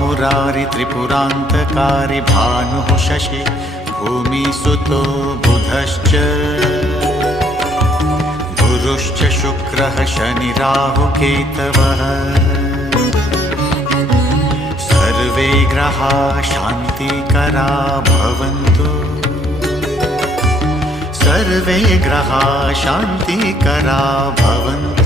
मुरारि त्रिपुरान्तकारि भानुः शशि भूमिसुतो बुधश्च गुरुश्च शुक्रः शनिराहुकेतवः सर्वे ग्रहाः शान्तिकरा भवन्तु सर्वे ग्रहाः शान्तिकरा भवन्तु।